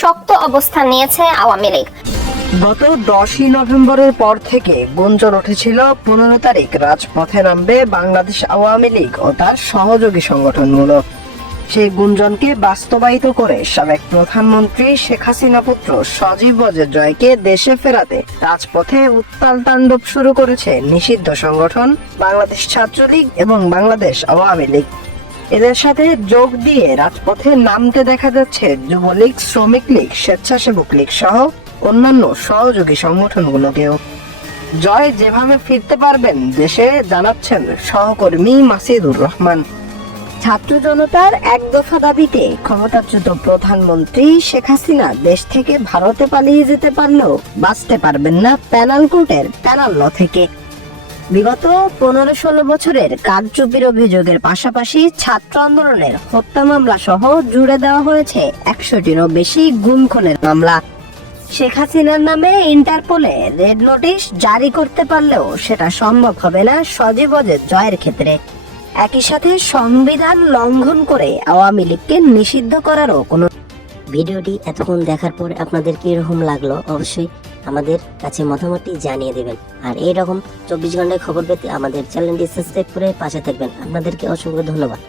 শক্ত অবস্থান নিয়েছে আওয়ামী লীগ। গত দশই নভেম্বরের পর থেকে গুঞ্জন উঠেছিল, পনেরো তারিখ রাজপথে নামবে বাংলাদেশ আওয়ামী লীগ ও তার সহযোগী সংগঠনগুলো। সেই গুঞ্জনকে বাস্তবায়িত করে সাবেক প্রধানমন্ত্রী শেখ হাসিনা পুত্র সজীব জয়কে দেশে ফেরাতে রাজপথে উত্তাল তাণ্ডব শুরু করেছে নিষিদ্ধ সংগঠন, বাংলাদেশ ছাত্রলীগ এবং বাংলাদেশ আওয়ামী লীগ। এদের সাথে যোগ দিয়ে রাজপথে নামতে দেখা যাচ্ছে যুবলীগ, শ্রমিক লীগ, স্বেচ্ছাসেবক লীগ সহ অন্যান্য সহযোগী সংগঠনগুলোকেও। জয় যেভাবে ফিরতে পারবেন, দেশে জানাচ্ছেন সহকর্মী মাসিদুর রহমান। ছাত্র জনতার এক দফা দাবিতে ক্ষমতাচ্যুত প্রধানমন্ত্রী শেখ হাসিনা দেশ থেকে ভারতে পালিয়ে যেতে পারলেও বাঁচতে পারবেন না প্যানাল কোর্টের প্যানাল ল থেকে। বিগত পনেরো ষোলো বছরের কারচুপির অভিযোগের পাশাপাশি ছাত্র আন্দোলনের হত্যা মামলা সহ জুড়ে দেওয়া হয়েছে একশোটিরও বেশি গুম খুনের মামলা। শেখ হাসিনার নামে ইন্টারপোলে রেড নোটিশ জারি করতে পারলেও সেটা সম্ভব হবে না সজীব অজের জয়ের ক্ষেত্রে। একই সাথে সংবিধান লঙ্ঘন করে আওয়ামী লীগকে নিষিদ্ধ করারও কোনো ভিডিওটি এতক্ষণ দেখার পর আপনাদের কীরকম লাগল অবশ্যই আমাদের কাছে মতামতটি জানিয়ে দেবেন। আর এই রকম চব্বিশ ঘন্টায় খবর পেতে আমাদের চ্যানেলটি সাবস্ক্রাইব করে পাশে থাকবেন। আপনাদেরকে অসংখ্য ধন্যবাদ।